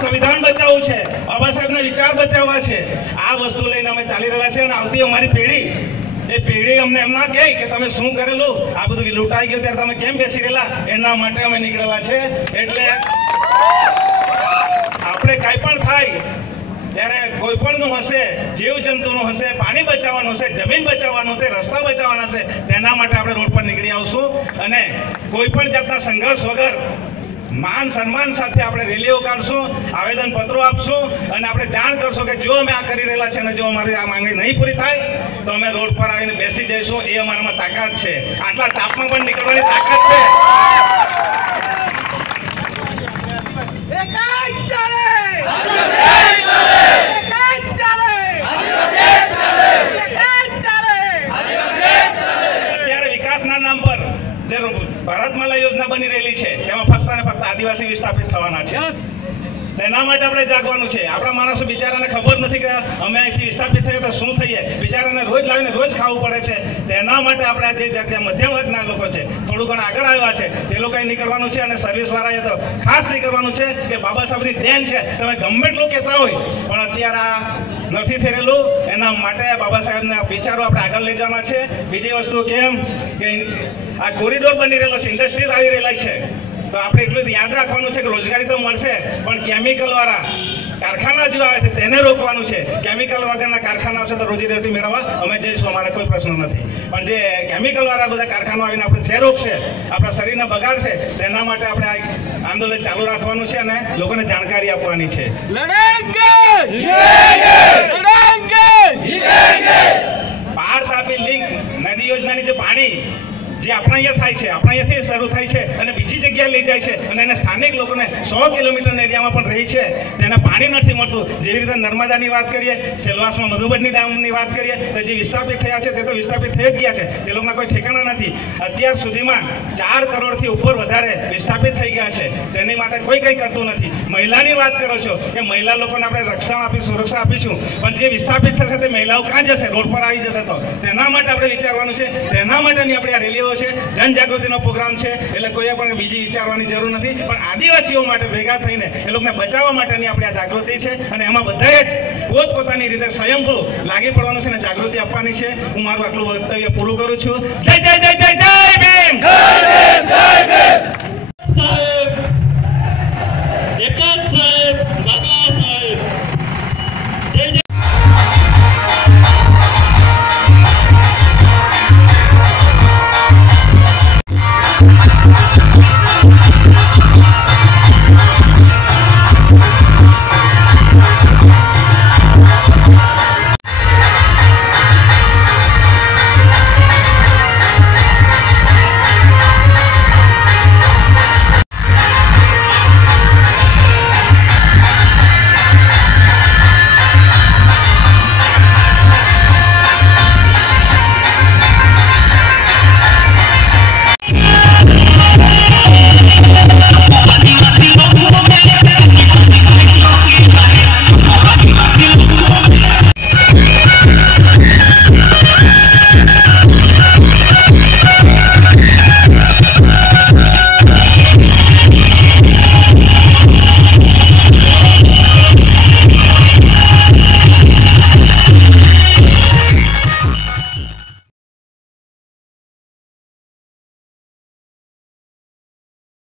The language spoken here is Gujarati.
સંવિધાન બચાવવું છે. બાબા સાહેબના વિચાર બચાવવા છે. આ વસ્તુ લઈને અમે ચાલી રહ્યા છે અને આવતી અમારી પેઢી, એ પેઢી અમને એમ ના કહે કે તમે શું કરેલું? આ બધું લૂંટાઈ ગયું, ત્યારે તમે કેમ બેસી રહેલા? એના માટે અમે નીકળેલા છે. એટલે આપણે કાંઈ પણ થાય, ત્યારે કોઈ પણ નું હશે, જીવ જંતુનું હશે, પાણી બચાવવાનું હશે, જમીન બચાવવાનું છે રસ્તા બચાવવાના છે તેના માટે આપણે રોડ પર નીકળી આવશું. અને કોઈ પણ જાતના સંઘર્ષ વગર માન સન્માન સાથે આપણે રેલીઓ કાઢશું આવેદન પત્રો આપશું અને આપણે જાણ કરશું કે જો અમે આ કરી રહેલા છે અને જો અમારી આ માંગણી નહીં પૂરી થાય તો અમે રોડ પર આવીને બેસી જઈશું. એ અમારામાં તાકાત છે. આટલા તાપમાં પણ નીકળવાની તાકાત છે. અત્યારે વિકાસના નામ પર જે ભારતમાલા યોજના બની રહેલી છે. તેમાં ફક્ત અને ફક્ત આદિવાસી વિસ્થાપિત થવાના છે. તેના માટે આપણે જાગવાનું છે. આપણા માણસો બિચારાને ખબર નથી કે અમે અહીંથી વિસ્થાપિત થઈએ તો શું થઈએ? બિચારાને રોજ લાવીને રોજ ખાવું પડે છે. તેના માટે આપણે જે જગ્યા મધ્યમ વર્ગના લોકો છે થોડું ઘણા આગળ આવ્યા છે તે લોકોએ નીકળવાનું છે અને સર્વિસ વાળાએ તો ખાસ નીકળવાનું છે કે બાબા સાહેબની દેન છે. તમે ગમે એટલું કહેતા હોય પણ અત્યારે આ નથી થયેલું. એના માટે બાબા સાહેબના વિચારો આપણે આગળ લઈ જવાના છે. બીજી વસ્તુ કેમ કે આ કોરિડોર બની રહેલો છે ઇન્ડસ્ટ્રીઝ આવી રહેલા છે. તો આપણે એટલું યાદ રાખવાનું છે કે રોજગારી તો મળશે, પણ કેમિકલ વાળા કારખાના જો આવે છે તેને રોકવાનું છે. કેમિકલ વગરના કારખાના આવશે તો રોજી રોટી મેળવવા. અમે જઈશું અમારે કોઈ પ્રશ્ન નથી. પણ જે કેમિકલ વાળા બધા કારખાના આવીને આપણે જે રોકશે આપણા શરીરને બગાડશે તેના માટે આપણે આ આંદોલન ચાલુ રાખવાનું છે અને લોકોને જાણકારી આપવાની છે. પાર તાપી લિંક નદી યોજનાની જે પાણી જે આપણા અહીંયા થાય છે, આપણા અહીંયાથી શરૂ થાય છે અને બીજી જગ્યાએ લઈ જાય છે અને એને સ્થાનિક લોકોને સો કિલોમીટરના એરિયામાં પણ રહી છે. તેને પાણી નથી મળતું. જેવી રીતે નર્મદાની વાત કરીએ, સેલવાસમાં મધુબની ડેમની વાત કરીએ, તો જે વિસ્થાપિત થયા છે તે તો વિસ્થાપિત થઈ ગયા છે. તે લોકોના કોઈ ઠેકાણા નથી. અત્યાર સુધીમાં ચાર કરોડથી ઉપર વધારે વિસ્થાપિત થઈ ગયા છે. તેની માટે કોઈ કંઈ કરતું નથી. મહિલાની વાત કરો છો? કે મહિલા લોકોને આપણે રક્ષણ આપી, સુરક્ષા આપીશું. પણ જે વિસ્થાપિત થશે તે મહિલાઓ ક્યાં જશે? રોડ પર આવી જશે તો. તેના માટે આપણે વિચારવાનું છે. તેના માટેની આપણી આ રેલીઓ છે. જનજાગૃતિનો પ્રોગ્રામ છે. એટલે કોઈએ પણ બીજી વિચારવાની જરૂર નથી. પણ આદિવાસીઓ માટે ભેગા થઈને એ લોકોને બચાવવા માટેની આપણી આ જાગૃતિ છે. અને એમાં બધાએ જ પોતપોતાની રીતે સ્વયંભૂ લાગી પડવાનું છે અને જાગૃતિ આપવાની છે. હું મારું આટલું વક્તવ્ય પૂરું કરું છું. જય જય જય જય જય ભીમ!